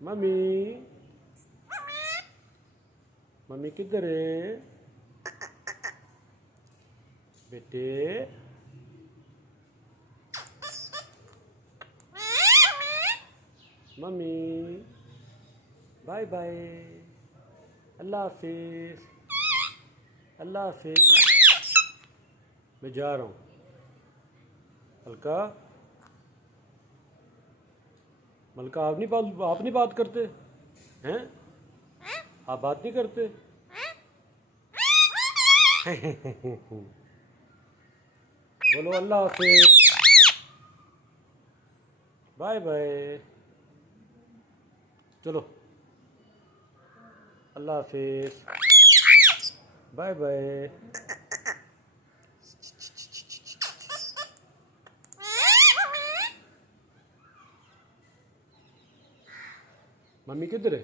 Mummy mummy किधर है बेटे? मम्मी बाय बाय, अल्लाह हाफिज, अल्लाह हाफिज। मैं जा रहा हूँ। मलका मलका, आप नहीं बात करते हैं? आप बात नहीं करते? बोलो अल्लाह हाफिज, बाय बाय, चलो अल्लाह हाफिज, बाय बाय। मम्मी किधर है?